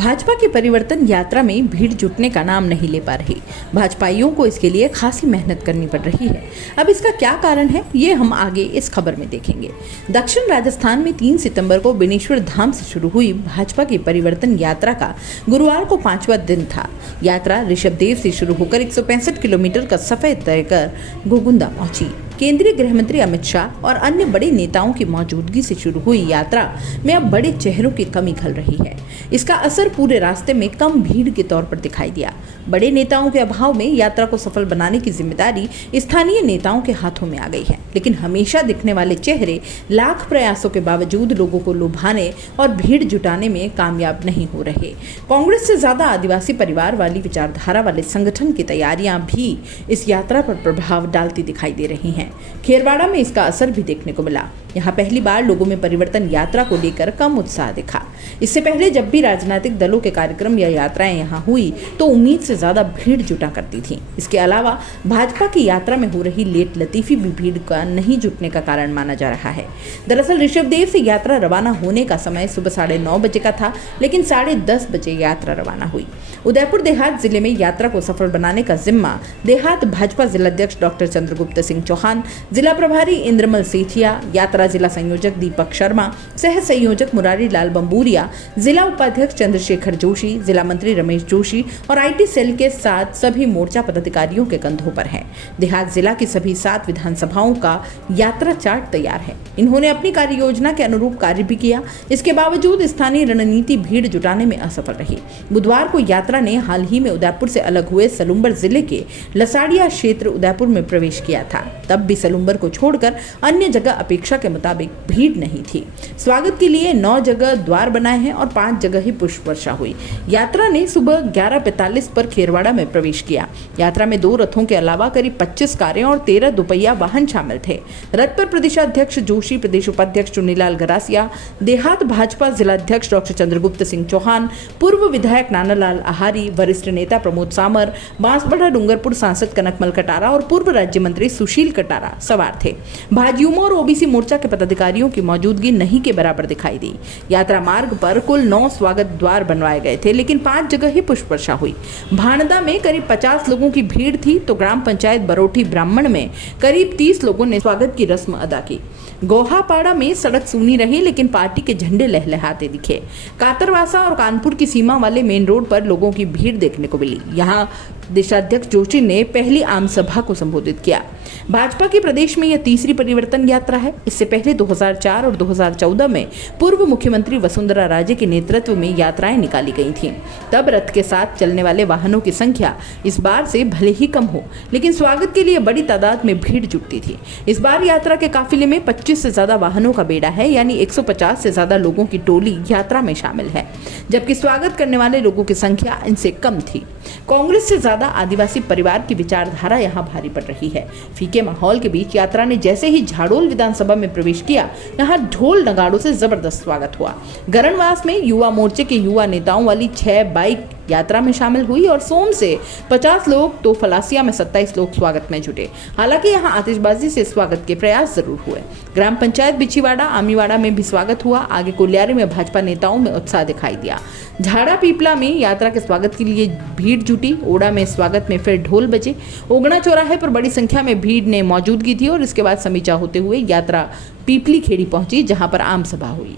भाजपा की परिवर्तन यात्रा में भीड़ जुटने का नाम नहीं ले पा रही। भाजपाइयों को इसके लिए खासी मेहनत करनी पड़ रही है। अब इसका क्या कारण है, ये हम आगे इस खबर में देखेंगे। दक्षिण राजस्थान में 3 सितंबर को बेनेश्वर धाम से शुरू हुई भाजपा की परिवर्तन यात्रा का गुरुवार को 5वां दिन था। यात्रा ऋषभदेव से शुरू होकर 165 किलोमीटर का सफर तय कर घोगुंदा पहुंची। केंद्रीय गृह मंत्री अमित शाह और अन्य बड़े नेताओं की मौजूदगी से शुरू हुई यात्रा में अब बड़े चेहरों की कमी खल रही है। इसका असर पूरे रास्ते में कम भीड़ के तौर पर दिखाई दिया। बड़े नेताओं के अभाव में यात्रा को सफल बनाने की जिम्मेदारी स्थानीय नेताओं के हाथों में आ गई है। लेकिन हमेशा दिखने वाले चेहरे लाख प्रयासों के बावजूद लोगों को लुभाने और भीड़ जुटाने में कामयाब नहीं हो रहे। कांग्रेस से ज्यादा आदिवासी परिवार वाली विचारधारा वाले संगठन की तैयारियां भी इस यात्रा पर प्रभाव डालती दिखाई दे रही हैं। खेरवाड़ा में इसका असर भी देखने को मिला। यहाँ पहली बार लोगों में परिवर्तन यात्रा को लेकर कम उत्साह दिखा। इससे पहले जब भी राजनीतिक दलों के कार्यक्रम या यात्राएं यहाँ हुई तो उम्मीद से ज्यादा भीड़ जुटा करती थी। इसके अलावा भाजपा की यात्रा में हो रही लेट लतीफी भी भीड़ का नहीं जुटने का कारण माना जा रहा है। दरअसल ऋषभदेव से यात्रा रवाना होने का समय सुबह 9:30 बजे का था, लेकिन 10:30 बजे यात्रा रवाना हुई। उदयपुर देहात जिले में यात्रा को सफल बनाने का जिम्मा देहात भाजपा जिलाध्यक्ष डॉक्टर चंद्रगुप्त सिंह चौहान, जिला प्रभारी इंद्रमल सेठिया, यात्रा जिला संयोजक दीपक शर्मा, सह संयोजक मुरारी लाल बंबूरिया, जिला उपाध्यक्ष चंद्रशेखर जोशी, जिला मंत्री रमेश जोशी और आईटी सेल के साथ सभी मोर्चा पदाधिकारियों के कंधों पर है। देहात जिला की सभी 7 विधानसभाओं का यात्रा चार्ट तैयार है। इन्होंने अपनी कार्य योजना के अनुरूप कार्य भी किया। इसके बावजूद स्थानीय रणनीति भीड़ जुटाने में असफल रही। बुधवार को यात्रा ने हाल ही में उदयपुर से अलग हुए सलुम्बर जिले के लसाड़िया क्षेत्र उदयपुर में प्रवेश किया था। तब भी सलुम्बर को छोड़कर अन्य जगह अपेक्षा के मुताबिक भीड़ नहीं थी। स्वागत के लिए 9 जगह द्वार बनाए हैं और 5 जगह ही पुष्प वर्षा हुई। यात्रा ने सुबह 11:45 पर खेरवाड़ा में प्रवेश किया। यात्रा में 2 रथों के अलावा करीब 25 कारें और 13 दुपहिया वाहन शामिल थे। रथ पर प्रदेशाध्यक्ष जोशी, प्रदेश उपाध्यक्ष चुन्नीलाल गरासिया, देहात भाजपा जिलाध्यक्ष डॉक्टर चंद्रगुप्त सिंह चौहान, पूर्व विधायक नानालाल आहारी, वरिष्ठ नेता प्रमोद सामर, बांसवाड़ा डूंगरपुर सांसद कनकमल कटारा और पूर्व राज्य मंत्री सुशील कटारा सवार थे। भाजयुमो और ओबीसी मोर्चा के पदाधिकारियों की मौजूदगी नहीं के बराबर दिखाई दी। यात्रा मार्ग पर कुल 9 स्वागत द्वार बनवाए गए थे, लेकिन 5 जगह ही पुष्प वर्षा हुई। भाणदा में करीब 50 लोगों की भीड़ थी तो ग्राम पंचायत बरोठी ब्राह्मण में करीब 30 लोगों ने स्वागत की रस्म अदा की। गोहापाड़ा में सड़क सूनी रही, लेकिन पार्टी के झंडे लहलहाते दिखे। कातरवासा और कानपुर की सीमा वाले मेन रोड पर लोगों की भीड़ देखने को मिली। यहाँ देशाध्यक्ष जोशी ने पहली आम सभा को संबोधित किया। भाजपा की प्रदेश में यह तीसरी परिवर्तन यात्रा है। इससे पहले 2004 और 2014 में पूर्व मुख्यमंत्री वसुंधरा राजे के नेतृत्व में यात्राएं निकाली गई थीं। तब रथ के साथ चलने वाले वाहनों की संख्या इस बार से भले ही कम हो, लेकिन स्वागत के लिए बड़ी तादाद में भीड़ जुटती थी। इस बार यात्रा के काफिले में 25 से ज्यादा वाहनों का बेड़ा है, यानी 150 से ज्यादा लोगों की टोली यात्रा में शामिल है, जबकि स्वागत करने वाले लोगों की संख्या इनसे कम थी। कांग्रेस से ज्यादा आदिवासी परिवार की विचारधारा यहाँ भारी पड़ रही है। फीके माहौल के बीच यात्रा ने जैसे ही झाड़ोल विधानसभा में प्रवेश किया, यहाँ ढोल नगाड़ों से जबरदस्त स्वागत हुआ। गरणवास में युवा मोर्चे के युवा नेताओं वाली 6 बाइक यात्रा में शामिल हुई और सोम से 50 लोग तो फलासिया में 27 लोग स्वागत में जुटे। हालांकि यहाँ आतिशबाजी से स्वागत के प्रयास जरूर हुए। ग्राम पंचायत बिछीवाड़ा, आमीवाड़ा में भी स्वागत हुआ। आगे कोलियारी में भाजपा नेताओं में उत्साह दिखाई दिया। झाड़ा पीपला में यात्रा के स्वागत के लिए भीड़ जुटी। ओड़ा में स्वागत में फिर ढोल बजे। ओगना चौराहे पर बड़ी संख्या में भीड़ ने मौजूदगी थी और इसके बाद समीक्षा होते हुए यात्रा पीपली खेड़ी पहुंची, जहां पर आम सभा हुई।